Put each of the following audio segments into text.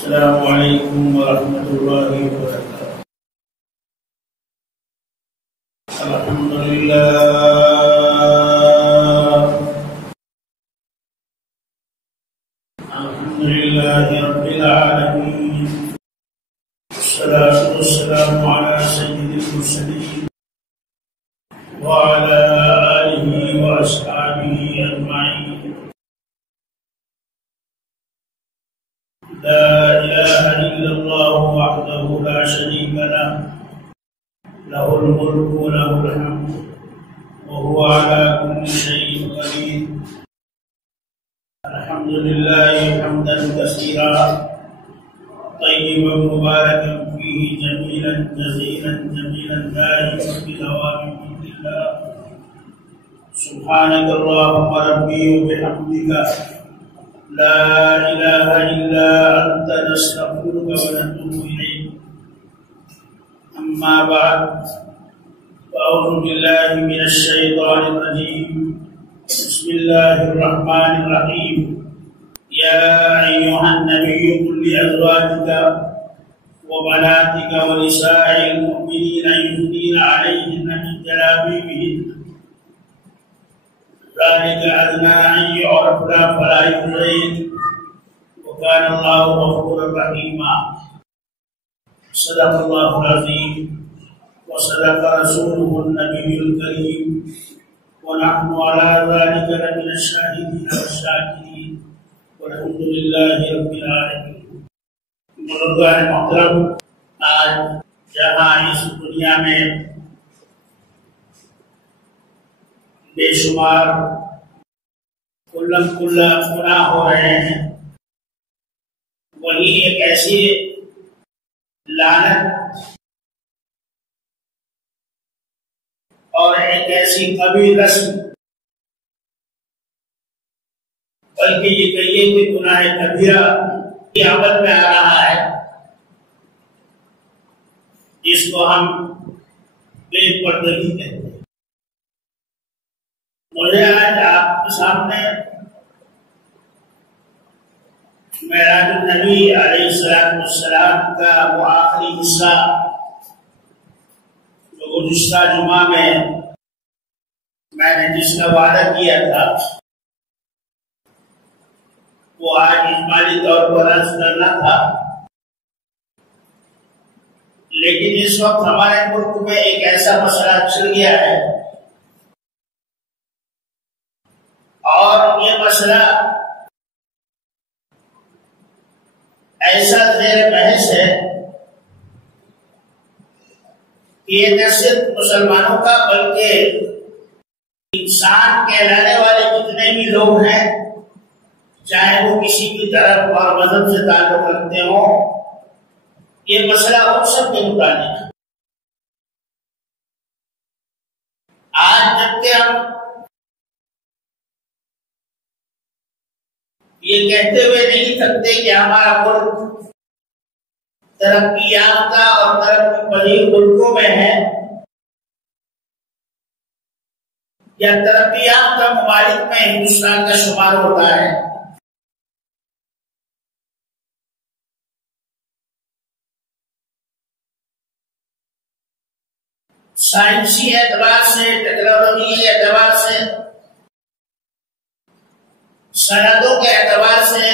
السلام علیکم ورحمۃ اللہ وبرکاتہ۔ الحمد للہ رب العالمین، والصلاة والسلام علی سید المرسلین وعلی آلہ واصحابہ اجمعین۔ لا إله إلا الله وحده لا شريك له، له الملك وله الحمد وهو على كل شيء قدير۔ الحمد لله حمدا كثيرا طيبا مباركا فيه جميلا جزيلا جميلا دائما بدوام ملك الله۔ سبحانك اللهم ربي وبحمدك لا إله إلا أنت نستغفرك ونتوب إليك۔ أما بعد، فأعوذ بالله من الشيطان الرجيم، بسم الله الرحمن الرحيم۔ يا أيها النبي قل لأزواجك وبناتك ونساء المؤمنين يدنين عليهن من جلابيبهن، ذلك أدنى أن يعرفن فلا يؤذين، وكان الله غفورا رحيما۔ صدق الله العظيم وصدق رسوله النبي الكريم، ونحن على ذلك لمن الشاهدين والشاكرين، والحمد لله رب العالمين۔ بزرگان محترم، آج جہاں اس دنیا میں بے شمار کلم گناہ ہو رہے ہیں، وہی ایک ایسی لعنت اور ایک ایسی قبیح رسم، بلکہ یہ کہیے کہ گناہ کبیرہ کی عمل میں آ رہا ہے، جس کو ہم بے پردگی کہتے ہیں۔ مجھے آج آپ کے سامنے معراج النبی علیہ السلام کا وہ آخری حصہ جو گزشتہ جمعہ میں نے جس کا وعدہ کیا تھا، وہ آج اجمالی طور پر عرض کرنا تھا، لیکن اس وقت ہمارے ملک میں ایک ایسا مسئلہ چل گیا ہے، اور یہ مسئلہ ایسا زیر بحث ہے کہ یہ نہ صرف مسلمانوں کا بلکہ انسان کہلانے والے جتنے بھی لوگ ہیں، چاہے وہ کسی بھی طرف اور مذہب سے تعلق رکھتے ہوں، یہ مسئلہ ان سب کے متعلق ہے۔ آج جبکہ ہم یہ کہتے ہوئے نہیں سکتے کہ ہمارا ملک ترقی یافتہ اور ترقی پذیر ملکوں میں ہے یا ترقی یافتہ ممالک میں ہندوستان کا شمار ہوتا ہے، سائنسی اعتبار سے، ٹیکنالوجی اعتبار سے، سندوں کے اعتبار سے،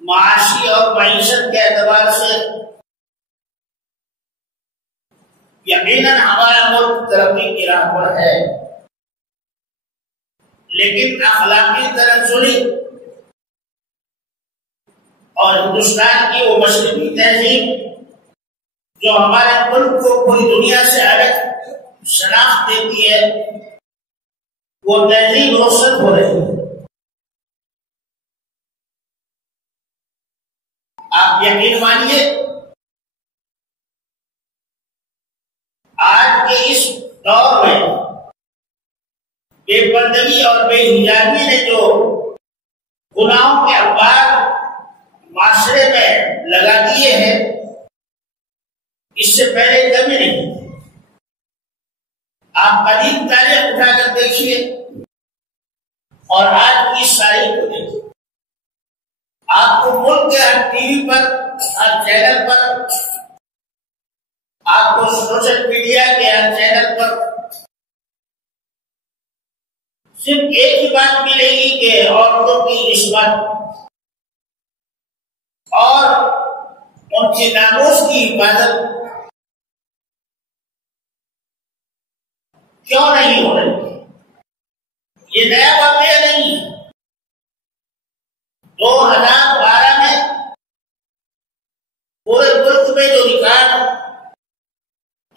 معاشی اور معیشت کے اعتبار سے یقیناً ہمارا ملک ترقی کی راہ پر ہے، لیکن اخلاقی تنزلی اور ہندوستان کی وہ مشرقی تہذیب جو ہمارے ملک کو پوری دنیا سے الگ شناخت دیتی ہے، وہ تہذیب رخصت ہو رہی ہے۔ آپ یقین مانیے، آج کے اس دور میں بے پردگی اور بے حجابی نے جو گناہوں کے انبار معاشرے میں لگا دیے ہیں، اس سے پہلے کبھی نہیں تھے۔ آپ قدیم تاریخ اٹھا کر دیکھیے اور آج کی اس تاریخ کو دیکھیے، آپ کو ملک کے ہر ٹی وی پر، ہر چینل پر، آپ کو سوشل میڈیا کے ہر چینل پر صرف ایک ہی بات ملے گی کہ عورتوں کی عصمت اور ان کے ناموس کی حفاظت کیوں نہیں ہو رہی؟ یہ نیا واقعہ نہیں ہے۔ 2012 میں پورے ملک میں جو ریکارڈ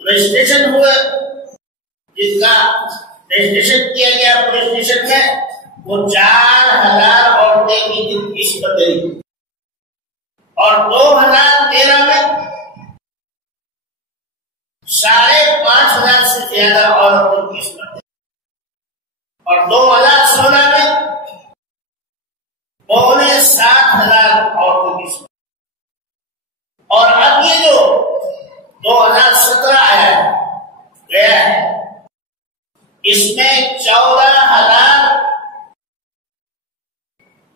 رجسٹریشن ہوئے، جس کا رجسٹریشن کیا گیا پولیس اسٹیشن میں، وہ 4000 عورتیں کی جن کی عصمت رہی، اور 2013 میں 5500 سے زیادہ عورتوں کی عصمت ہے، اور 2016 میں 7,000 عورتوں کی عصمت، اور اب یہ جو 2017 گیا ہے، اس میں 14,000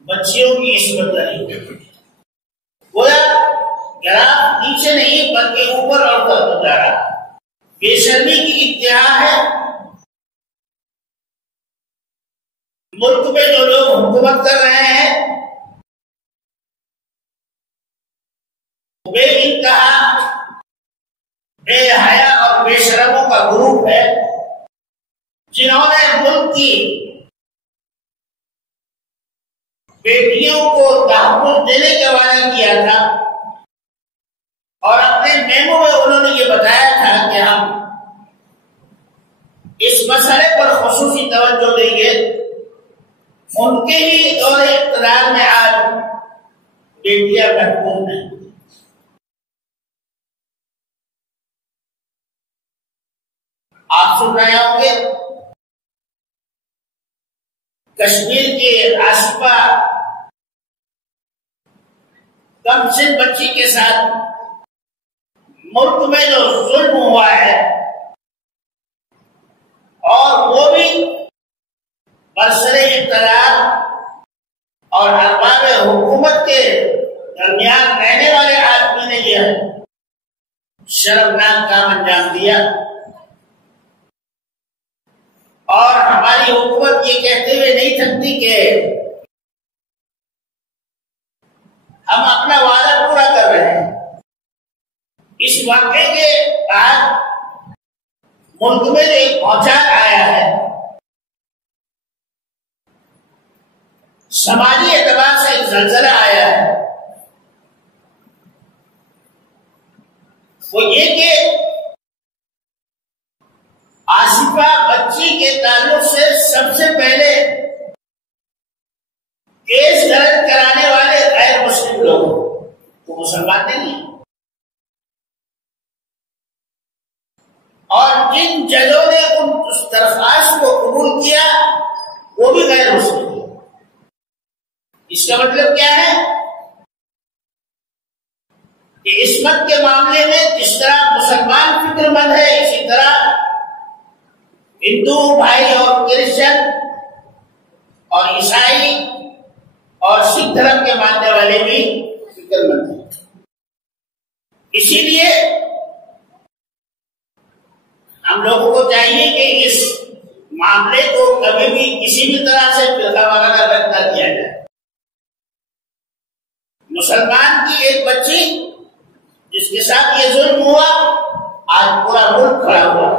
بچیوں کی عصمت رہی۔ گویا گراف نیچے نہیں بلکہ اوپر اور ہوتا جا رہا۔ بے شرمی کی انتہا ہے۔ ملک میں جو لوگ حکومت کر رہے ہیں بے انتہا بے حیا اور بے شرموں کا گروپ ہے، جنہوں نے ملک کی بیٹیوں کو تحفظ دینے کا وعدہ کیا تھا، اور اپنے میمو میں انہوں نے یہ بتایا تھا کہ ہم اس مسئلے پر خصوصی توجہ دیں گے۔ ان کے ہی دور اقتدار میں آج بیٹیاں محفوظ ہیں۔ آپ سن رہے ہوں گے کشمیر کے آصفہ کم سن بچی کے ساتھ ملک میں جو ظلم ہوا ہے، اور وہ بھی برسر اقتدار اور ارباب حکومت کے درمیان رہنے والے آدمی نے یہ شرمناک کام انجام دیا، اور ہماری حکومت یہ کہتے ہوئے نہیں تھکتی کہ ہم اپنا وعدہ پورا کر رہے ہیں۔ اس واقعے کے بعد ملک میں جو ایک بھونچال آیا ہے، سماجی اعتبار سے ایک زلزلہ آیا ہے، وہ یہ کہ آصفہ بچی کے تعلق سے سب سے پہلے کیس درج کرانے والے غیر مسلم لوگ، وہ مسلمان نہیں ہیں، اور جن ججوں نے اس درخواست کو قبول کیا وہ بھی غیر مسلم ہیں۔ اس کا مطلب کیا ہے کہ عصمت کے معاملے میں جس طرح مسلمان فکر مند ہے، اسی طرح ہندو بھائی اور کرسچن اور عیسائی اور سکھ دھرم کے ماننے والے بھی فکر مند ہیں۔ اسی لیے ہم لوگوں کو چاہیے کہ اس معاملے کو کبھی بھی کسی بھی طرح سے فرقہ وارانہ رد نہ کیا جائے۔ مسلمان کی ایک بچی جس کے ساتھ یہ ظلم ہوا، آج پورا ملک کھڑا ہوا،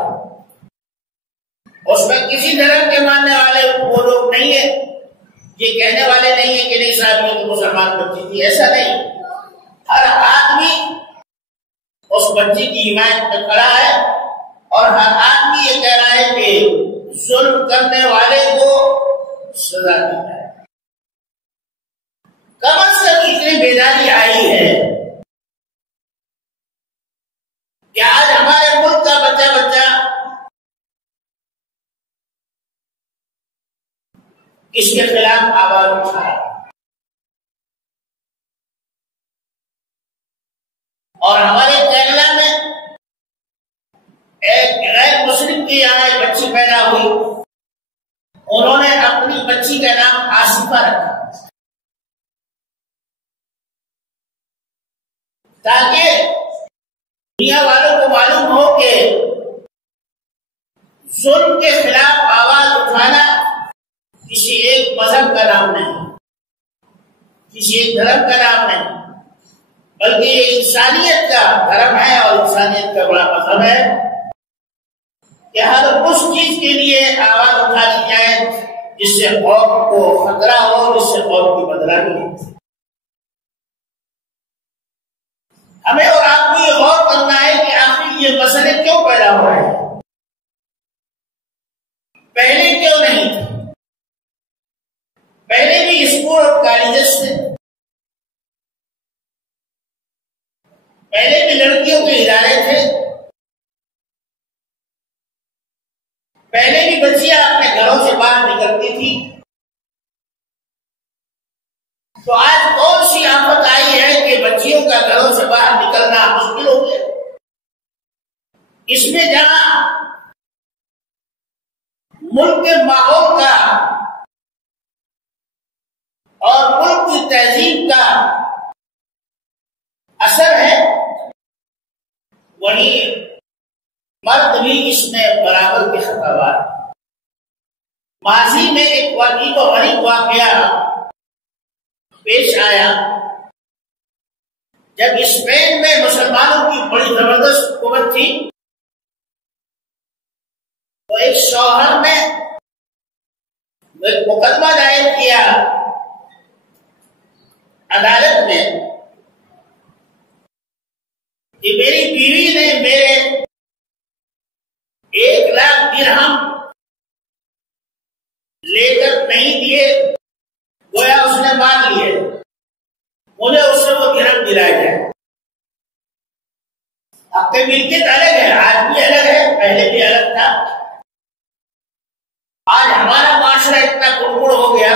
اس میں کسی دھرم کے ماننے والے وہ لوگ نہیں ہیں، یہ کہنے والے نہیں ہیں کہ نہیں صاحب یہ تو مسلمان بچی تھی، ایسا نہیں۔ ہر آدمی اس بچی کی حمایت میں کھڑا ہے، اور ہر آدمی یہ کہہ رہا ہے کہ ظلم کرنے والے کو سزا دی جائے۔ کم از کم اتنی بیداری آئی ہے کہ آج ہمارے ملک کا بچہ اس کے خلاف آواز اٹھا رہا ہے، اور ہمارے کیرلا میں ایک غیر مسلم کی یہاں ایک بچی پیدا ہوئی، انہوں نے اپنی بچی کا نام آصفہ رکھا، تاکہ دنیا والوں کو معلوم ہو کہ ظلم کے خلاف آواز اٹھانا کسی ایک مذہب کا نام نہیں، کسی ایک دھرم کا نام نہیں، بلکہ یہ انسانیت کا دھرم ہے اور انسانیت کا بڑا مذہب ہے کہ ہر اس چیز کے لیے آواز اٹھا دی جائے جس سے قوم کو خطرہ ہو، جس سے قوم کی بدنامی ہو۔ ہمیں اور آپ کو یہ غور کرنا ہے کہ آخر یہ مسئلے کیوں پیدا ہو رہے ہیں، پہلے کیوں نہیں تھے؟ پہلے بھی اسکول اور کالجز تھے، پہلے بھی لڑکیوں کے ادارے تھے، پہلے بھی بچیاں اپنے گھروں سے باہر نکلتی تھی، تو آج کون سی آفت آئی ہے کہ بچیوں کا گھروں سے باہر نکلنا مشکل ہو گیا؟ اس میں جہاں ملک کے ماحول کا اور ملک کی تہذیب کا اثر ہے، وہیں مرد بھی اس میں برابر کے خطابات۔ ماضی میں ایک عجیب و غریب واقعہ پیش آیا جب اسپین میں مسلمانوں کی بڑی زبردست حکومت تھی، تو ایک شوہر نے ایک مقدمہ دائر کیا عدالت میں کہ میری بیوی نے میرے 1,00,000 درہم لے کر نہیں دیے، گویا اس نے مان لیے، مجھے اس سے وہ درہم دلائے جائے۔ اب کے ملکیت الگ ہے، آج بھی الگ ہے، پہلے بھی الگ تھا۔ آج ہمارا معاشرہ اتنا گڑگڑ ہو گیا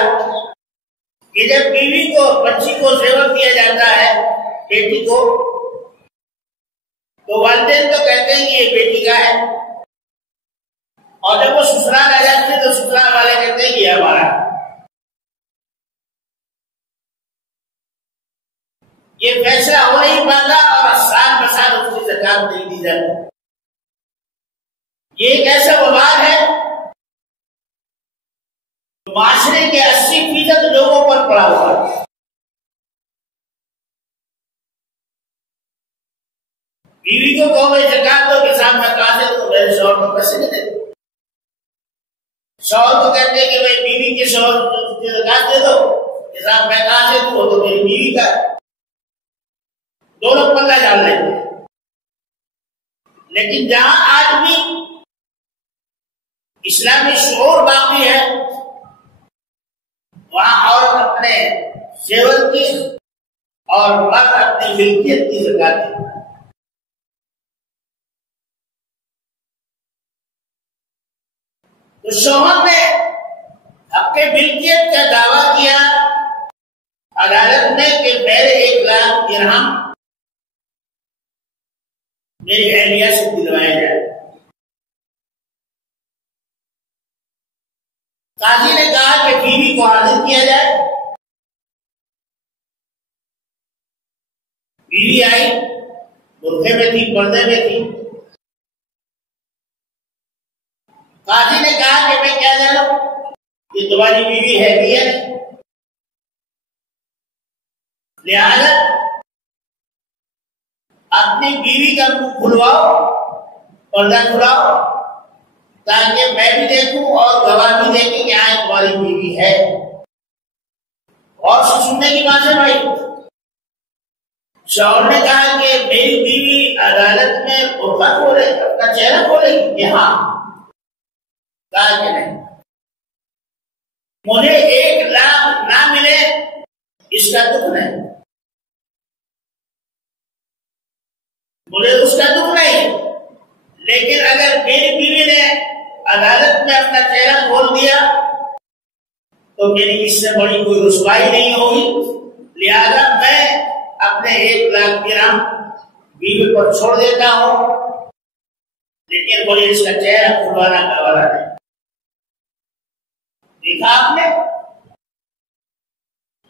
کہ جب بیوی کو، بچی کو زیور دیا جاتا ہے، بیٹی کو، تو والدین تو کہتے ہیں کہ یہ بیٹی کا ہے، اور جب وہ سسرال آ جاتی ہے تو سسرال والے کہتے ہیں کہ یہ ہمارا ہے۔ یہ فیصلہ ہو نہیں پاتا اور سال بسال اس کی زکات نہیں دی جاتی۔ یہ ایک ایسا وبال ہے معاشرے کے 80% لوگوں پر پڑا ہوا ہے۔ بیوی کو کہو گے زکات دو، کے سامنے کہا دے تو میرے شوہر کو پیسے نہیں دیتے۔ شوہر کو کہتے ہیں کہ بھائی بیوی کے شوہر کو زکات دے دو، کے ساتھ میں کہاں سے دوں، وہ تو میری بیوی کا ہے۔ دونوں پلہ ڈال رہے ہیں۔ لیکن جہاں آج بھی اسلامی شعور باقی ہے، وہاں عورت اپنے زیور کی اور مرد اپنی ملکیت کی زکات دیتا ہے۔ تو شوہر نے اپنے ملکیت کا دعویٰ کیا عدالت میں کہ میرے 1,00,000 درہم میری اہلیہ سے دلوائے جائے۔ قاضی نے کہا کہ بیوی کو حاضر کیا جائے۔ بیوی آئی، برقعے میں تھی، پردے میں تھی۔ قاضی نے کہا کہ میں کیا جانوں، یہ تمہاری بیوی ہے بھی ہے، لہذا اپنی بیوی کا منہ کھلواؤ، پردہ کھلاؤ، تاکہ میں بھی دیکھوں اور گواہ بھی دیکھیں کہ آج تمہاری بیوی ہے۔ اور سننے کی بات ہے بھائی، شوہر نے کہا کہ میری بیوی عدالت میں برقع کھولے، اپنا چہرہ کھولے گی کہ ہاں، کہا کہ نہیں، مجھے 1,00,000 نہ ملے اس کا دکھ نہیں، مجھے اس کا دکھ نہیں، لیکن اگر میری بیوی نے عدالت میں اپنا چہرہ کھول دیا تو میری اس سے بڑی کوئی رسوائی نہیں ہوگی، لہذا میں اپنے 1,00,000 درہم بیوی پر چھوڑ دیتا ہوں، لیکن مجھے اس کا چہرہ کھلوانا گوارا نہیں۔ دیکھا آپ نے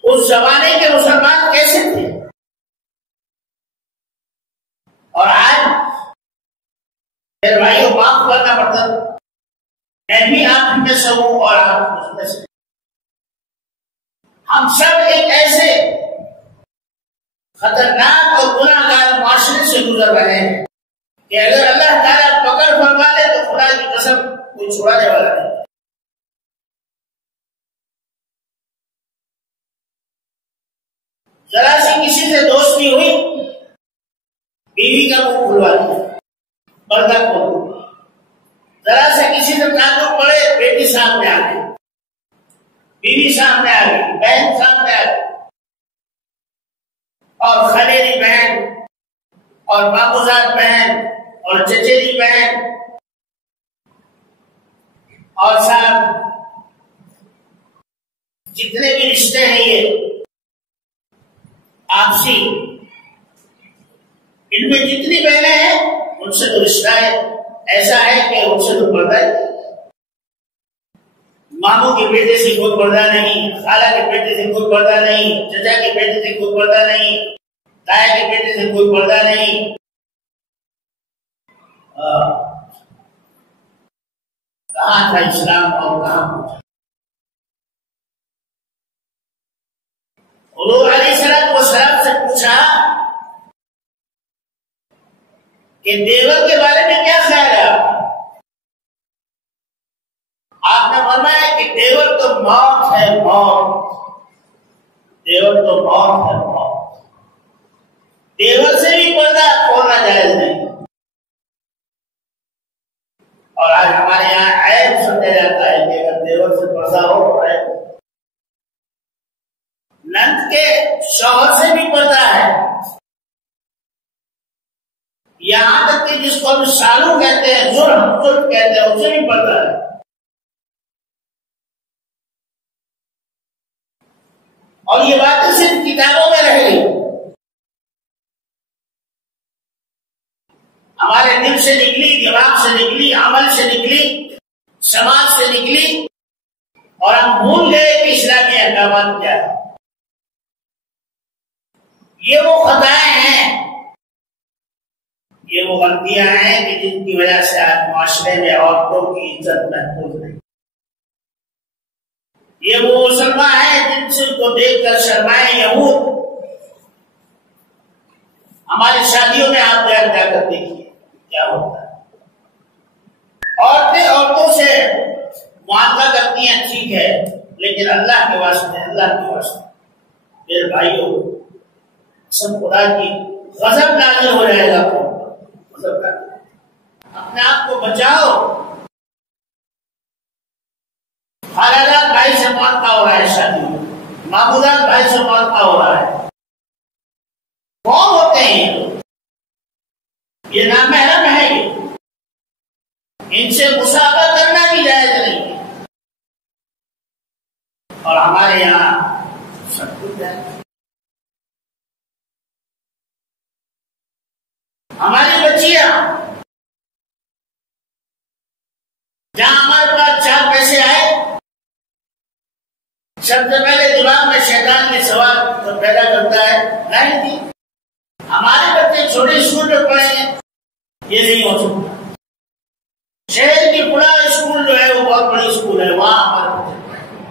اس زمانے کے مسلمان کیسے تھے؟ پھر بھائیوں معاف کرنا پڑتا، میں بھی آپ میں سے ہوں اور آپ اس میں سے، ہم سب ایک ایسے خطرناک اور گناہ گار معاشرے سے گزر رہے ہیں کہ اگر اللہ تعالیٰ پکڑ فرما لے تو خدا کی قسم کوئی چھڑانے والا نہیں۔ ذرا سی کسی سے دوستی ہوئی، بیوی کا منہ کھلوا دیا، پردہ کھول دیا، ذرا سے کسی سے تعلق پڑے، بیٹی سامنے آ گئی، بیوی سامنے آ گئی، بہن سامنے آ گئی، اور خلیری بہن اور ماموزاد بہن اور چچیری بہن اور صاحب جتنے بھی رشتے ہیں یہ آپسی، ان میں جتنی بہنیں ہیں ان سے تو رشتہ ہے ایسا ہے کہ ان سے تو پردہ ہے، ماموں کے بیٹے سے کوئی پردہ نہیں، خالہ کے بیٹے سے کوئی پردہ نہیں، چچا کے بیٹے سے کوئی پردہ نہیں، تایا کے بیٹے سے کوئی پردہ نہیں۔ کہاں تھا اسلام اور کہاں پہنچا؟ حضور علیہ السلام سے پوچھا کہ دیور کے بارے میں کیا خیال ہے آپ نے فرمایا کہ دیور تو موت ہے، موت، دیور تو موت ہے، موت، دیور سے بھی پردہ کھولنا جائز نہیں۔ اور آج ہمارے یہاں عیب سمجھا جاتا ہے کہ اگر دیور سے پردہ ہو تو عیب، نند کے شوہر سے بھی پردہ ہے، یہاں تک کہ جس کو ہم سالو کہتے ہیں، ظلم کہتے ہیں، اسے بھی پردہ ہے۔ اور یہ باتیں صرف کتابوں میں رہ گئی، ہمارے دل سے نکلی، دماغ سے نکلی، عمل سے نکلی، سماج سے نکلی، اور ہم بھول گئے کہ اسلامی احکامات کیا ہے۔ یہ وہ خطائیں ہیں، یہ وہ غلطیاں ہیں کہ جن کی وجہ سے آج معاشرے میں عورتوں کی عزت محفوظ نہیں۔ یہ وہ مسلمان ہیں جن سے کو دیکھ کر شرمائے یہود۔ ہماری شادیوں میں آپ جا کر دیکھیے کیا ہوتا ہے، عورتیں عورتوں سے معاملہ کرتی ہیں، ٹھیک ہے، لیکن اللہ کے واسطے، اللہ کے واسطے میرے بھائیوں، سب خدا کی غضب نازل ہو جائے گا، غضب نازل۔ اپنے آپ کو بچاؤ۔ خالہ بھائی سے معاملہ ہو رہا ہے، شادی میں مامودان بھائی سے معاملہ ہو رہا ہے، کون ہوتے ہیں یہ نامحرم ہے، ان سے مسابقہ کرنا بھی جائز نہیں ہے، اور ہمارے یہاں سب کچھ ہے۔ ہماری بچیاں جہاں ہمارے پاس 4 پیسے آئے، سب سے پہلے دماغ میں شیطان کے سوال پیدا کرتا ہے، نہیں تھی ہمارے بچے چھوٹے اسکول میں پڑھیں گے، یہ نہیں ہو سکتا۔ شہر کی بڑا اسکول جو ہے وہ بہت بڑی اسکول ہے، وہاں ہمارے بچے پڑھیں۔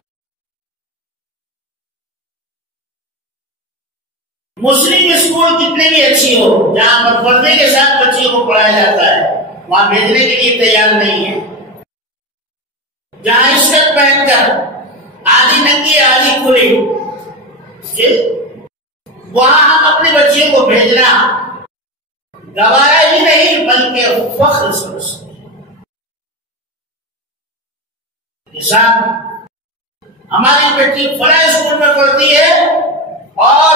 مسلم اسکول کتنے بھی اچھی ہو، جہاں پر پردے کے ساتھ بچیوں کو پڑھایا جاتا ہے، وہاں بھیجنے کے لیے تیار نہیں ہے۔ جہاں اسکرٹ پہن کر آدھی ننگی آدھی کھلی، وہاں ہم اپنے بچیوں کو بھیجنا گوارا ہی نہیں بلکہ فخر سمجھتے ہیں۔ ہماری بیٹی فلاں اسکول میں پڑھتی ہے اور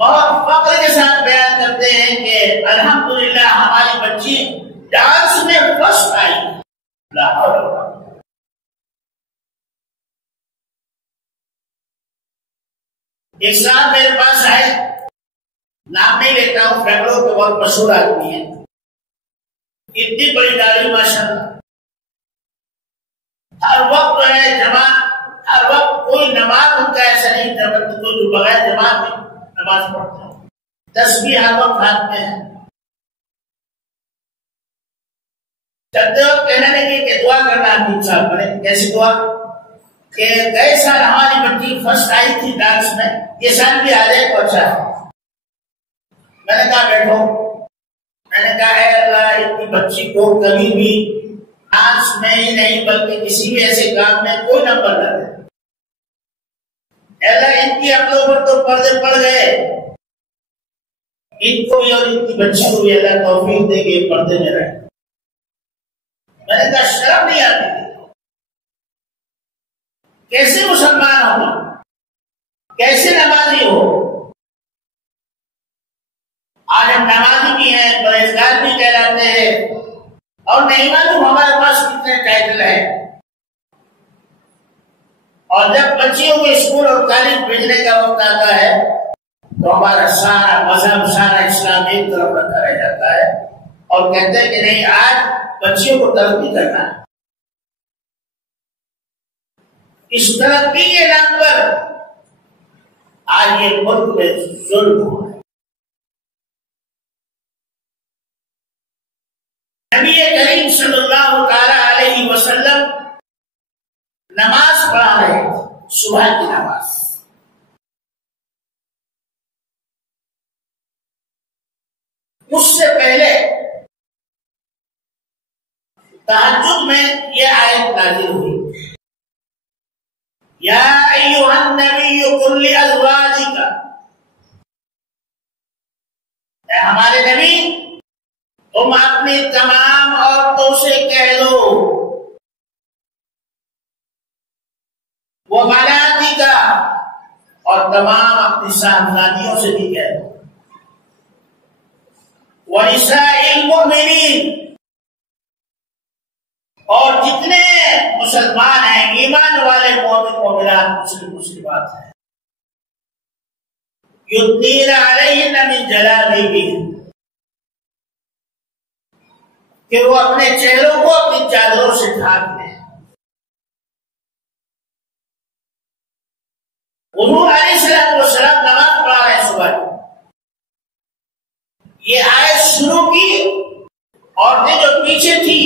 بہت فخر کے ساتھ بیان کرتے ہیں کہ الحمدللہ ہماری بچی ڈانس میں فرسٹ آئی۔ ایک صاحب میرے پاس آئے، نام نہیں لیتا ہوں، بنگلور کے بہت مشہور آدمی ہے، اتنی بڑی داڑھی ماشاءاللہ، ہر وقت ہے جماعت، ہر وقت کوئی نماز ان کا ایسا نہیں جو بغیر جماعت میں نماز پڑھتا ہے، تسبیح ہر وقت ہاتھ میں ہے۔ چلتے وقت کہنے لگے کہ دعا کرنا حکیم صاحب کرے. کیسی دعا؟ کہ گئے سال ہماری بچی فرسٹ آئی تھی ڈانس میں، یہ سال بھی آ جائے تو اچھا ہے. میں نے کہا بیٹھو. میں نے کہا اے اللہ اتنی بچی کو کبھی بھی ڈانس میں ہی نہیں بلکہ کسی بھی ایسے کام میں کوئی نمبر نہ دے. اے اللہ ان کی عقلوں پر تو پردے پڑ گئے، ان کو بھی اور ان کی بچی کو بھی اللہ توفیق دے کے پردے میں رہے. میں نے کہا شرم نہیں آتی کیسے مسلمان ہو، کیسے نمازی ہو؟ آج ہم نمازی بھی ہیں، پرہیزگار بھی کہلاتے ہیں، اور نہیں معلوم ہمارے پاس کتنے ٹائٹل ہیں. اور جب بچیوں کو اسکول اور تعلیم بھیجنے کا وقت آتا ہے تو ہمارا سارا مذہب، سارا اسلام ایک طرف رکھا رہ جاتا ہے اور کہتے ہیں کہ نہیں آج بچیوں کو ترقی کرنا ہے. اس ترقی کے نام پر آج یہ ملک میں ظلم ہوا ہے. نبی کریم صلی اللہ تعالی علیہ وسلم نماز پڑھا رہے تھے، صبح کی نماز. اس سے پہلے تہجد میں یہ آیت نازل ہوئی، یا ایھا النبی قل لازواجک، اے ہمارے نبی تم اپنی تمام عورتوں سے کہہ دو، وہ بناتک اور تمام اپنی صاحبزادیوں سے بھی کہہ دو، ونساء المؤمنین، اور جتنے مسلمان ہیں، ایمان والے مومن مومنات، مسلمات ہیں، یدنین علیہن من جلابیبہن، کہ وہ اپنے چہروں کو اپنی چادروں سے ڈھانپ لیں. حضور علیہ السلام نماز پڑھا رہے صبح. یہ آیت شروع کی، عورتیں جو پیچھے تھی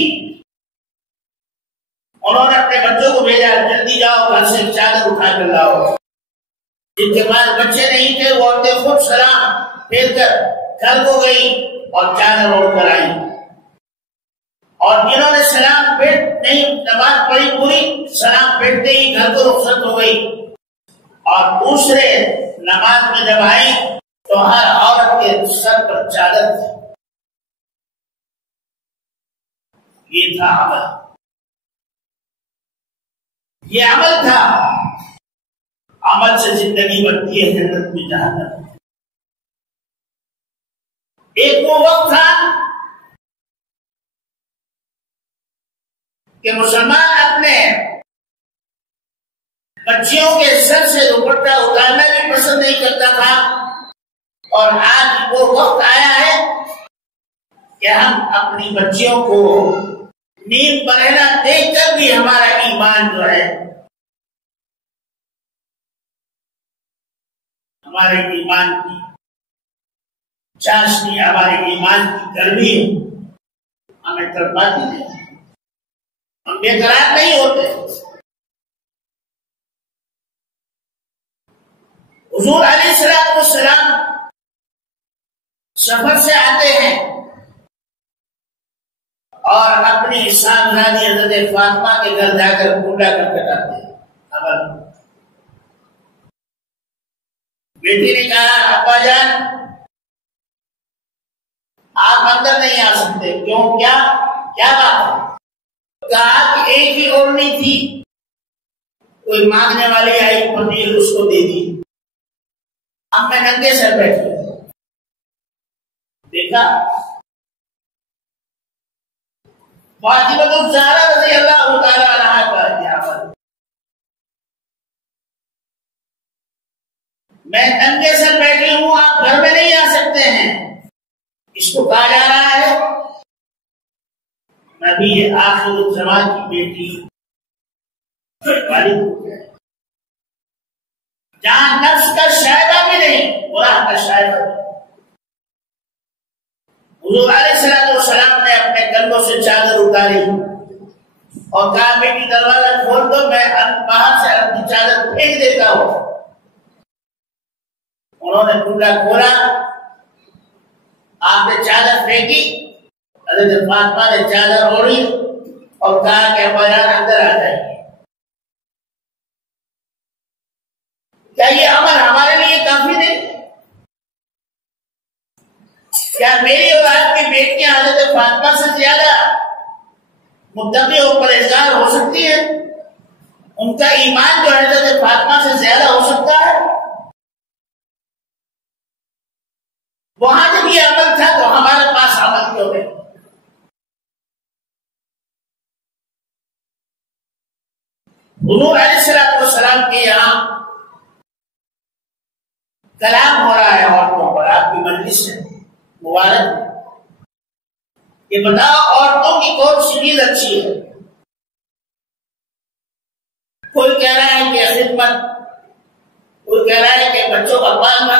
انہوں نے اپنے بچوں کو بھیجا، جلدی جاؤ گھر سے چادر اٹھا کر لاؤ. جن کے پاس بچے نہیں تھے وہ عورتیں خود سلام پھیر کر گھر کو گئی اور چادر اوڑھ کر آئی. اور جنہوں نے سلام پھیر نہیں نماز پڑھی پوری، سلام پھیرتے ہی گھر کو رخصت ہو گئی. اور دوسرے نماز میں جب آئی تو ہر عورت کے سر پر چادر تھی. یہ تھا عمل، یہ عمل تھا. عمل سے زندگی بنتی ہے، جنت میں جہنم. ایک وہ وقت تھا کہ مسلمان اپنے بچیوں کے سر سے دوپٹہ اتارنا بھی پسند نہیں کرتا تھا، اور آج وہ وقت آیا ہے کہ ہم اپنی بچیوں کو نیند پہنا دیکھ کر بھی ہمارا ایمان جو ہے، ہمارے ایمان کی چاشنی، ہمارے ایمان کی گرمی ہمیں تڑپاتی نہیں. ہم بے قرار نہیں ہوتے. حضور علیہ السلام سفر سے آتے ہیں اور اپنی صاحبزادی حضرت فاطمہ کے گھر جا کر کنڈا کر کے آتے ہیں. بیٹی نے کہا ابا جان آپ اندر نہیں آ سکتے. کیوں؟ کیا بات ہے؟ کہا کہ ایک ہی اوڑھنی تھی، کوئی مانگنے والی آئی پنیر اس کو دے دی، اب میں ننگے سر بیٹھے. دیکھا فاطمہ الزہرا رضی اللہ تعالی عنہا کا یہ عمل. میں ننگے سر بیٹھی ہوں، آپ گھر میں نہیں آ سکتے ہیں. اس کو کہا جا رہا ہے نبی آخر الزمان کی بیٹی والد ہو گیا، جہاں نفس کا شائبہ بھی نہیں، قرآن کا شائبہ بھی. حضور علیہ السلام نے اپنے کندھوں سے چادر اتاری اور کہا بیٹی دروازہ کھول دو، میں باہر سے اپنی چادر پھینک دیتا ہوں۔ انہوں نے کنڈا کھولا، آپ نے چادر پھینکی، حضرت فاطمہ نے چادر اوڑھی اور کہا کہ ابا جان اندر آ جائیے۔ کیا یہ عمل ہمارے لیے کافی نہیں؟ کیا میری اور آپ کی بیٹیاں حضرت فاطمہ سے زیادہ متقی اور پرہیزگار ہو سکتی ہیں؟ ان کا ایمان جو حضرت فاطمہ سے زیادہ ہو سکتا ہے؟ وہاں جب یہ عمل تھا تو ہمارے پاس عمل کیوں نہیں؟ حضور علیہ السلام کے یہاں کلام ہو رہا ہے عورتوں پر، آپ کی مجلس سے مبارک ہے۔ یہ بتاؤ عورتوں کی کون سی چیز اچھی ہے؟ کوئی کہہ رہا ہے کہ خدمت، کوئی کہہ رہا ہے کہ بچوں کا پالنا،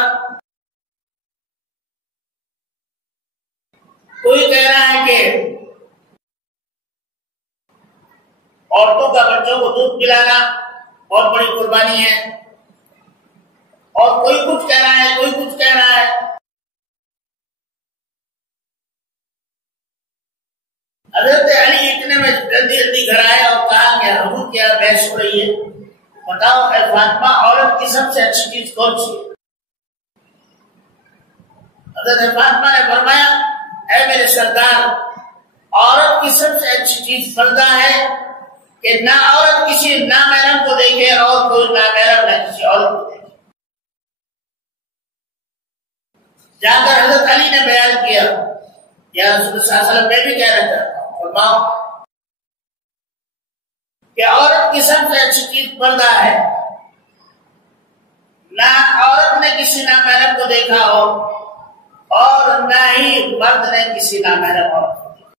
کوئی کہہ رہا ہے کہ عورتوں کا بچوں کو دودھ پلانا بہت بڑی قربانی ہے، اور کوئی کچھ کہہ رہا ہے، کوئی کچھ کہہ رہا ہے۔ حضرت علی اتنے میں جلدی جلدی گھر آئے اور کہا کہ حضور کیا بحث ہو رہی ہے، بتاؤ اے فاطمہ عورت کی سب سے اچھی چیز کون سی ہے؟ حضرت فاطمہ نے فرمایا اے میرے سردار، عورت کی سب سے اچھی چیز پردہ ہے کہ نہ عورت کسی نامحرم کو دیکھے اور کوئی نامحرم نہ کسی عورت کو دیکھے۔ جا کر حضرت علی نے بیان کیا، یا رسول اللہ صلی اللہ علیہ وسلم میں بھی کہنا چاہتا ہوں، فرماؤ کہ عورت کی سب سے اچھی چیز پردہ ہے، نہ عورت نے کسی نامحرم کو دیکھا ہو اور نہ ہی مرد نے کسی نامحرم عورت کو دیکھا۔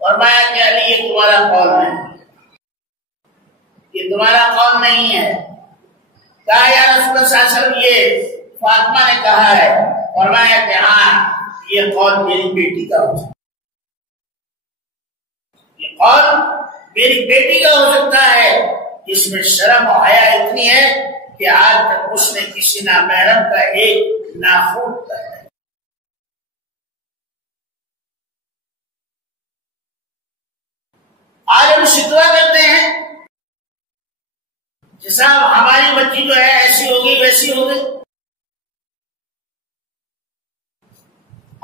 فرمایا کہ علی یہ تمہارا قول نہیں، یہ تمہارا قول نہیں ہے۔ کہا یا رسول اللہ صلی اللہ علیہ وسلم یہ فاطمہ نے کہا ہے۔ فرمایا کہ ہاں یہ قول میری بیٹی کا ہو سکتا ہے، یہ قول میری بیٹی کا ہو سکتا ہے، جس میں شرم و حیا اتنی ہے کہ آج تک اس نے کسی نامحرم کا ایک ناخن تک نہیں۔ آج ہم شکوہ کرتے ہیں کہ صاحب ہماری بچی جو ہے ایسی ہوگی ویسی ہوگی۔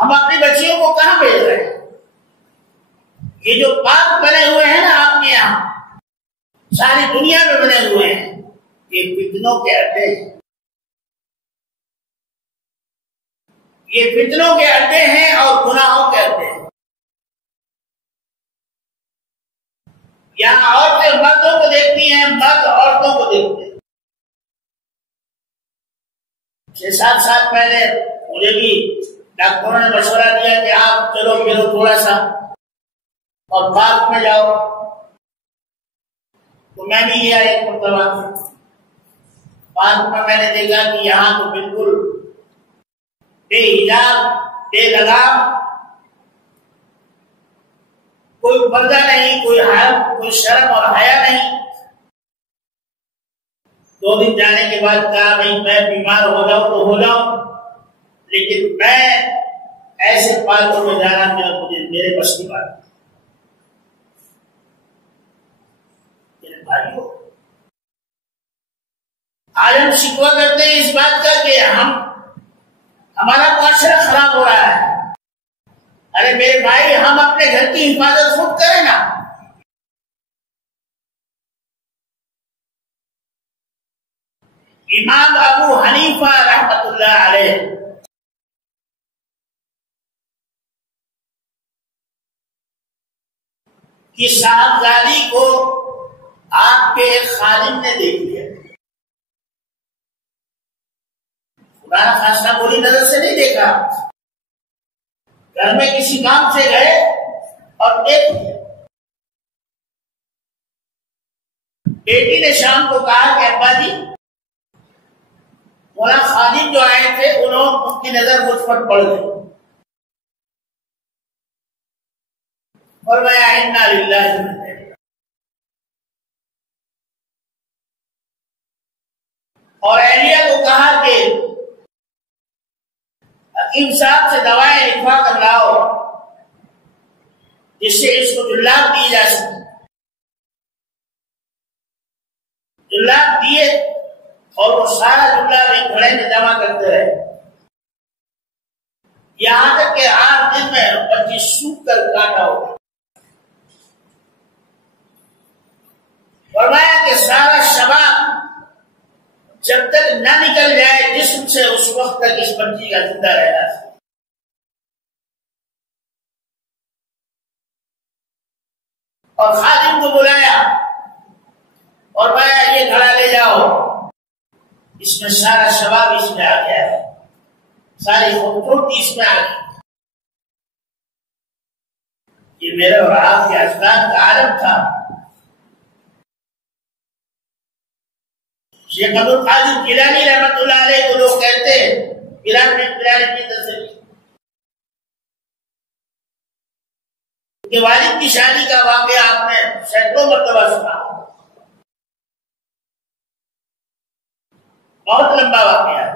ہم اپنی بچیوں کو کہاں بھیج رہے ہیں؟ یہ جو پارک بنے ہوئے ہیں نا آپ کے یہاں، ساری دنیا میں بنے ہوئے ہیں، یہ فتنوں کے اڈے ہیں، یہ فتنوں کے اڈے ہیں اور گناہوں کے اڈے ہیں۔ یہاں عورتیں مردوں کو دیکھتی ہیں، مرد عورتوں کو دیکھتے ہیں۔ 6-7 سال پہلے مجھے بھی ڈاکٹروں نے مشورہ دیا کہ آپ چلو پھرو تھوڑا سا اور پارک میں جاؤ، تو میں بھی یہ ایک مرتبہ پارک میں میں نے دیکھا کہ یہاں تو بالکل بے حجاب، بے لگام، کوئی پردہ نہیں، کوئی حیا، کوئی شرم اور حیا نہیں۔ 2 دن جانے کے بعد کہا نہیں میں بیمار ہو جاؤں تو ہو جاؤں، لیکن میں ایسے پارکوں میں جانا مجھے میرے بس کی بات ہے۔ میرے بھائیوں، آج ہم شکوہ کرتے ہیں اس بات کا کہ ہمارا معاشرہ خراب ہو رہا ہے۔ ارے میرے بھائی، ہم اپنے گھر کی حفاظت خود کریں نا۔ امام ابو حنیفہ رحمۃ اللہ علیہ کی صاحبزادی کو آپ کے خادم نے دیکھ لیا۔ خدا نخواستہ بری نظر سے نہیں دیکھا، گھر میں کسی کام سے گئے اور دیکھ لیا۔ بیٹی نے شام کو کہا کہ ابا جی، مولانا خادم جو آئے تھے ان کی نظر مجھ پر پڑ گئی، فرمایا انا للہ و انا الیہ راجعون۔ اور اہلیہ کو کہا کہ حکیم صاحب سے دوائیں لکھوا کر لاؤ جس سے اس کو جلاب دی جا سکے۔ جلاب دیے اور وہ سارا جلاب ایک گھڑے میں جمع کرتے رہے، یہاں تک کہ 8 دن میں بچی سوکھ کر کاٹا ہو گیا۔ فرمایا کہ سارا شباب جب تک نہ نکل جائے جسم سے اس وقت تک اس بچی کا زندہ رہنا تھا۔ اور خادم کو بلایا اور فرمایا یہ گھڑا لے جاؤ، اس میں سارا شباب اس میں آ گیا ہے، ساری خوبصورتی اس میں آ گئی۔ یہ میرے اور آپ کے اجداد کا عالم تھا۔ شیخ عبد القادر جیلانی رحمۃ اللہ علیہ کو لوگ کہتے ہیں پیران کی تصویر کے والد کی شادی کا واقعہ آپ نے سینکڑوں مرتبہ سنا، بہت لمبا واقعہ ہے۔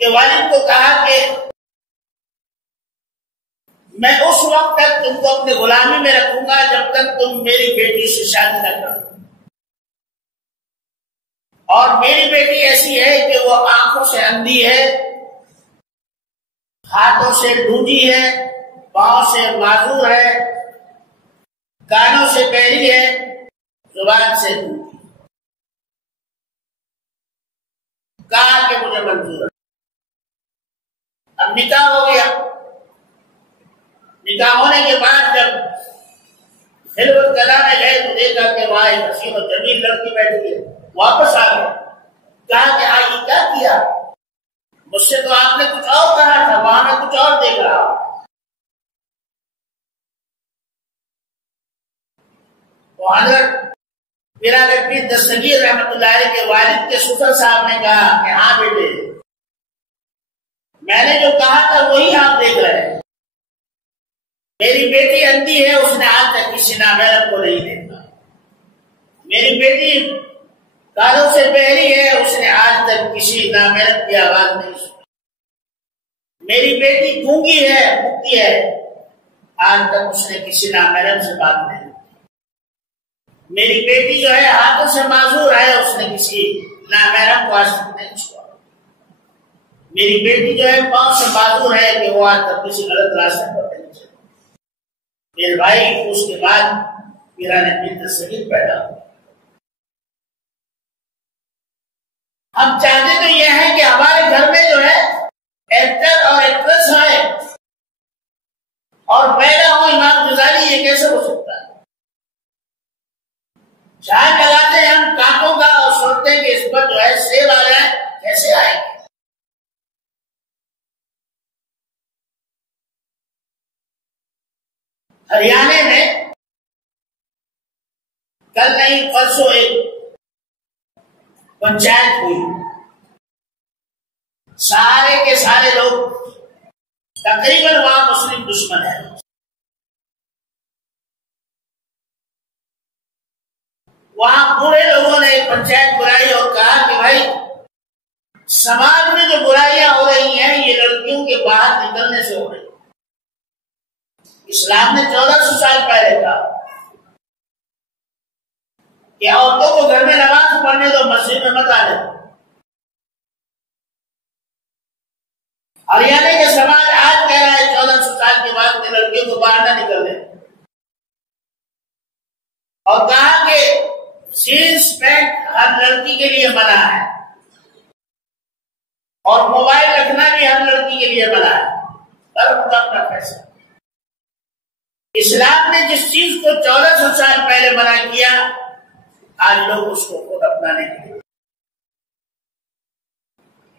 کہ والد کو کہا کہ میں اس وقت تک تم کو اپنے غلامی میں رکھوں گا جب تک تم میری بیٹی سے شادی نہ کرو، اور میری بیٹی ایسی ہے کہ وہ آنکھوں سے اندھی ہے، ہاتھوں سے ڈونجی ہے، پاؤں سے معذور ہے، کانوں سے بہری ہے، زبان سے گونگی۔ کہا کہ مجھے منظور ہے۔ اب نکاح ہو گیا۔ نکاح ہونے کے بعد جب خلوت کرانے گئے تو دیکھا کہ وہاں ایک حسین و جمیل لڑکی بیٹھی ہے۔ واپس آ گئے، کہا کہ آئیے کیا کیا؟ مجھ سے تو آپ نے کچھ اور کہا تھا، وہاں میں کچھ اور دیکھ رہا ہوں۔ تو حضرت پیران پیر دستگیر رحمۃ اللہ علیہ کے والد کے سسر صاحب نے کہا کہ ہاں بیٹے، میں نے جو کہا تھا وہی آپ دیکھ رہے ہیں۔ میری بیٹی اندھی ہے، اس نے آج تک کسی نامحرم کو نہیں دیکھا۔ میری بیٹی کانوں سے بہری ہے، اس نے آج تک کسی نامحرم کی آواز نہیں سنی۔ میری بیٹی گونگی ہے، مکتی ہے، آج تک اس نے کسی نامحرم سے بات نہیں کی۔ میری بیٹی جو ہے ہاتھوں سے معذور ہے، اس نے کسی نامحرم کو آج تک نہیں چھوا۔ میری بیٹی جو ہے پاؤں سے معذور ہے کہ وہ آج تک کسی غلط راستے پر نہیں چلی۔ میرے بھائی اس کے بعد پیران پیر دستگیر پیدا ہو۔ ہم چاہتے تو یہ ہے کہ ہمارے گھر میں جو ہے ایکٹر اور ایکٹریس آئے اور پیدا ہو امام غزالی، یہ کیسے ہو سکتا ہے؟ چائے لگاتے ہیں ہم کانٹوں کا اور سوچتے ہیں کہ اس پر جو ہے سیب آ رہا ہے، کیسے آئے گا؟ ہریانے میں کل نہیں پرسوں ایک پنچایت ہوئی، سارے کے سارے لوگ تقریباً وہاں مسلم دشمن ہیں۔ وہاں بوڑھے لوگوں نے ایک پنچایت بلائی اور کہا کہ بھائی سماج میں جو برائیاں ہو رہی ہیں یہ لڑکیوں کے باہر نکلنے سے ہو رہی ہیں۔ اسلام نے 1400 سال پہلے کہا کہ عورتوں کو گھر میں نماز پڑھنے دو، مسجد میں مت آنے دو۔ ہریانے کے سماج آج کہہ رہا ہے 1400 سال کے بعد کے لڑکیوں کو باہر نہ نکلنے دو، اور کہا کہ جینس پینٹ ہر لڑکی کے لیے منع ہے اور موبائل رکھنا بھی ہر لڑکی کے لیے منع ہے۔ پر اپنا فیصلہ۔ اسلام نے جس چیز کو 1400 سال پہلے منع کیا آج لوگ اس کو خود اپنانے کے لیے۔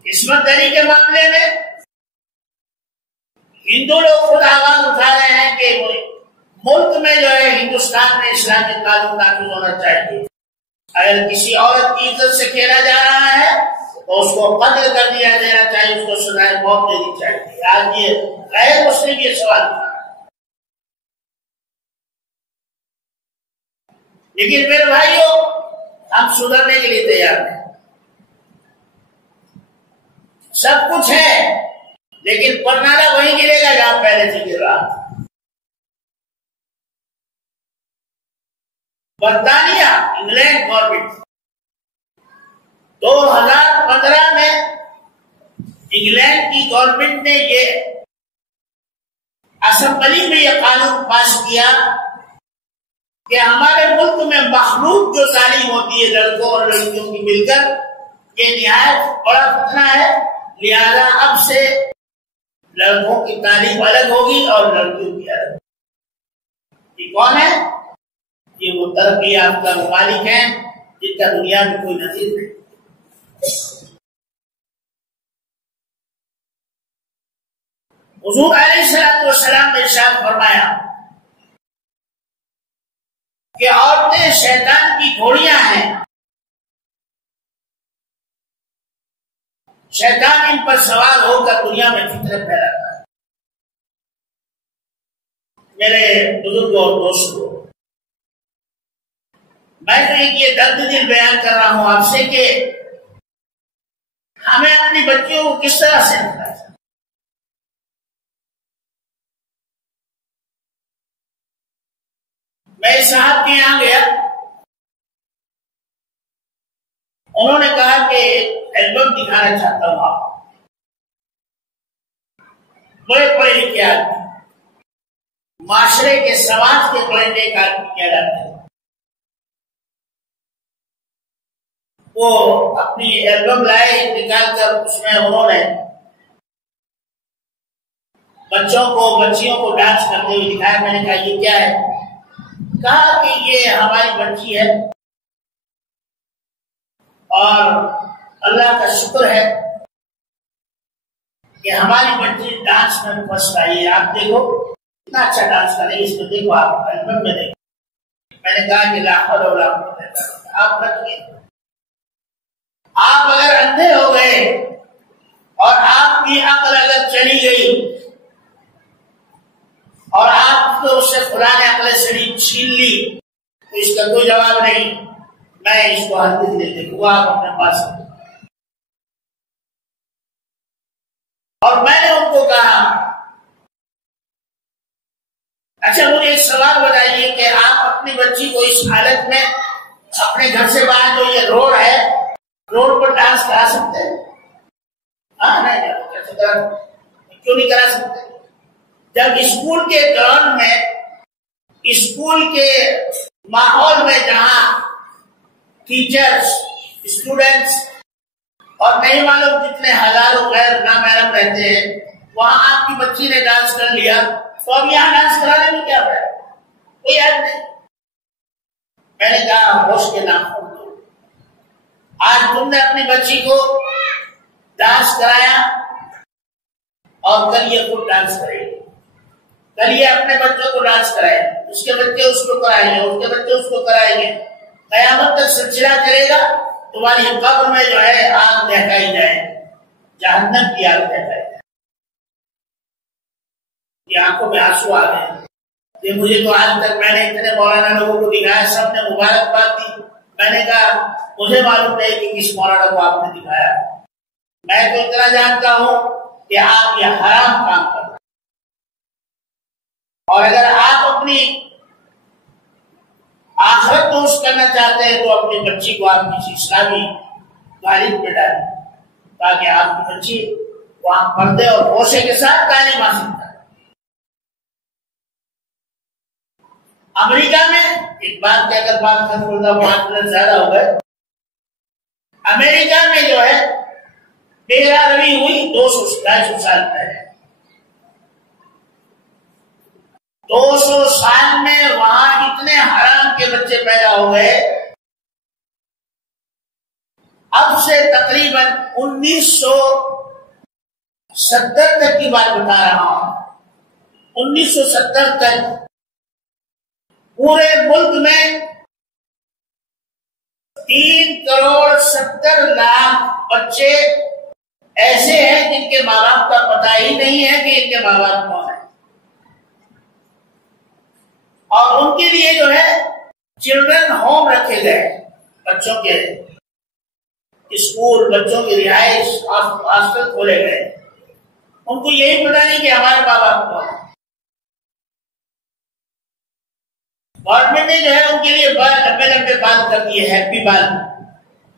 عصمت دری کے معاملے میں ہندو لوگ خود آواز اٹھا رہے ہیں کہ ملک میں جو ہے ہندوستان میں اسلامی قانون نافذ ہونا چاہیے۔ اگر کسی عورت کی عزت سے کھیلا جا رہا ہے تو اس کو قتل کر دیا دینا چاہیے، اس کو سزائے موت دینی چاہیے۔ آج یہ غیر مسلم یہ سوال کیا، لیکن میرے بھائیوں ہم سدھرنے کے لیے تیار ہیں، سب کچھ ہے، لیکن پرنالا وہیں گرے گا جہاں پہلے سے گر رہا تھا۔ برطانیہ انگلینڈ گورنمنٹ 2015 میں انگلینڈ کی گورنمنٹ نے یہ اسمبلی میں یہ قانون پاس کیا کہ ہمارے ملک میں مخلوط جو تعلیم ہوتی ہے لڑکوں اور لڑکیوں کی مل کر، یہ نہایت بڑا فتنہ ہے، لہذا اب سے لڑکوں کی تعلیم الگ ہوگی اور لڑکیوں کی الگ۔ یہ کون ہے؟ یہ وہ ترقی یافتہ ممالک ہیں جن کا دنیا میں کوئی نظیر نہیں۔ حضور علیہ السلام نے ارشاد فرمایا کہ عورتیں شیطان کی گھوڑیاں ہیں، شیطان ان پر سوار ہو کر دنیا میں فتنے پھیلاتا ہے۔ میرے بزرگوں اور دوستوں، میں تو یہ درد دل بیان کر رہا ہوں آپ سے کہ ہمیں اپنی بچیوں کو کس طرح سے رکھنا ہے۔ میں صاحب کے یہاں گیا، انہوں نے کہا کہ البم دکھانا چاہتا ہوں آپ، بڑے پڑھے لکھے آدمی، معاشرے کے سماج کے بڑے نیک آدمی کیا جاتے ہیں، وہ اپنی البم لائے نکال کر، اس میں انہوں نے بچوں کو بچیوں کو ڈانس کرتے ہوئے دکھایا۔ میں نے کہا یہ کیا ہے؟ کہا کہ یہ ہماری بچی ہے اور اللہ کا شکر ہے کہ ہماری بچی ڈانس میں فرسٹ آئی ہے، آپ دیکھو اتنا اچھا ڈانس کریں، اس میں دیکھو، آپ البم میں دیکھو۔ میں نے کہا کہ لا حول ولا قوت الا باللہ، آپ رکھیے، آپ اگر اندھے ہو گئے اور آپ کی عقل اگر چلی گئی اور آپ کو اس سے خدا نے عقل سلیم چھین لی تو اس کا کوئی جواب نہیں، میں اس کو ہرگز نہیں دیکھوں گا، آپ اپنے پاس۔ اور میں نے ان کو کہا اچھا مجھے ایک سوال بتائیے کہ آپ اپنی بچی کو اس حالت میں اپنے گھر سے باہر جو یہ روڈ ہے، روڈ پر ڈانس کرا سکتے ہیں؟ ہاں نہیں، کیوں نہیں کرا سکتے؟ جب اسکول کے گراؤنڈ میں، اسکول کے ماحول میں، جہاں ٹیچرز، اسٹوڈنٹس اور نہیں معلوم کتنے ہزاروں غیر نامحرم رہتے ہیں، وہاں آپ کی بچی نے ڈانس کر لیا تو اب یہاں ڈانس کرانے میں کیا ہے؟ کوئی حد نہیں۔ میں نے کہا ہوش کے ناخن دو، آج تم نے اپنی بچی کو ڈانس کرایا اور کل یہ خود ڈانس کرے گی، کل یہ اپنے بچوں کو ڈانس کرائے، اس کے بچے اس کو کرائیں گے، اس کے بچے اس کو کرائیں گے، قیامت تک سلسلہ چلے گا، تمہاری قبر میں جو ہے آگ دہکائی جائے، جہنم کی آگ دہکائی جائے۔ یہ آنکھوں میں آنسو آ گئے، یہ مجھے تو آج تک، میں نے اتنے مولانا لوگوں کو دکھایا، سب نے مبارکباد دی، میں نے کہا مجھے معلوم نہیں کہ کس مولانا کو آپ نے دکھایا، میں تو اتنا جانتا ہوں کہ آپ یہ حرام کام کر رہے ہیں، اور اگر آپ اپنی آخرت درست کرنا چاہتے ہیں تو اپنی بچی کو آپ کسی اسلامی تعلیم پہ ڈالیں تاکہ آپ کی بچی وہاں پردے اور ہوشے کے ساتھ تعلیم حاصل کرے۔ امریکہ میں ایک بات کہ اگر بات ختم ہوتا 5 منٹ زیادہ ہو گئے، امریکہ میں جو ہے پیرا روی ہوئی 200 سال پہلے، 200 سال میں وہاں اتنے حرام کے بچے پیدا ہو گئے، اب سے تقریباً 1970 تک کی بات بتا رہا ہوں، 1970 تک پورے ملک میں 3.70 کروڑ بچے ایسے ہیں جن کے ماں باپ کا پتہ ہی نہیں ہے کہ ان کے ماں باپ کون ہیں، اور ان کے لیے جو ہے چلڈرن ہوم رکھے گئے، بچوں کے اسکول، بچوں کی رہائش، ہاسٹل کھولے گئے، ان کو یہی پتا نہیں کہ ہمارے ماں باپ کون ہیں۔ گورنمنٹ نے جو ہے ان کے لیے بڑے لمبے لمبے بال کر دیے، ہیپی بال۔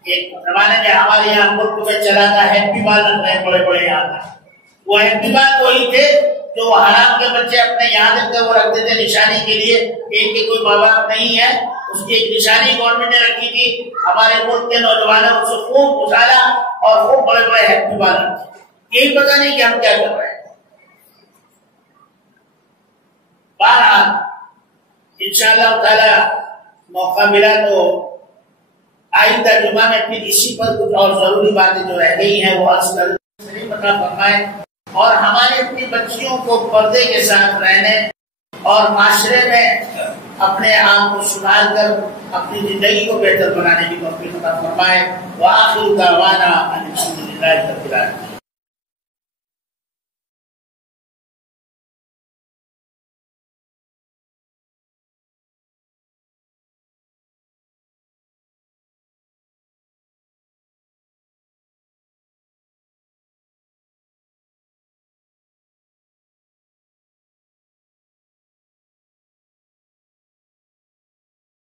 ایک زمانے میں ہمارے یہاں ملک میں چلا تھا ہیپی بال رکھ رہے ہیں بڑے بڑے یہاں کا، وہ ہیپی بال وہی تھے جو حرام کے بچے اپنے یہاں رکھ کر وہ رکھتے تھے نشانی کے لیے کہ ان کے کوئی ماں باپ نہیں ہے، اس کی ایک نشانی گورنمنٹ نے رکھی تھی۔ ہمارے ملک کے نوجوانوں نے اس کو خوب اچھالا اور خوب بڑے بڑے ہیپی بال رکھے، یہی پتہ نہیں کہ ہم کیا کر رہے ہیں۔ بہرحال انشاءاللہ تعالی موقع ملا تو آئندہ جمعہ میں پھر اسی پر کچھ اور ضروری باتیں جو رہ گئی ہیں وہ اصل پتہ فرمائیں، اور ہماری اپنی بچیوں کو پردے کے ساتھ رہنے اور معاشرے میں اپنے آپ کو سدھار کر اپنی زندگی کو بہتر بنانے کی توفیق عطا فرمائے۔ وآخر دعوانا ان الحمد للہ رب العالمین۔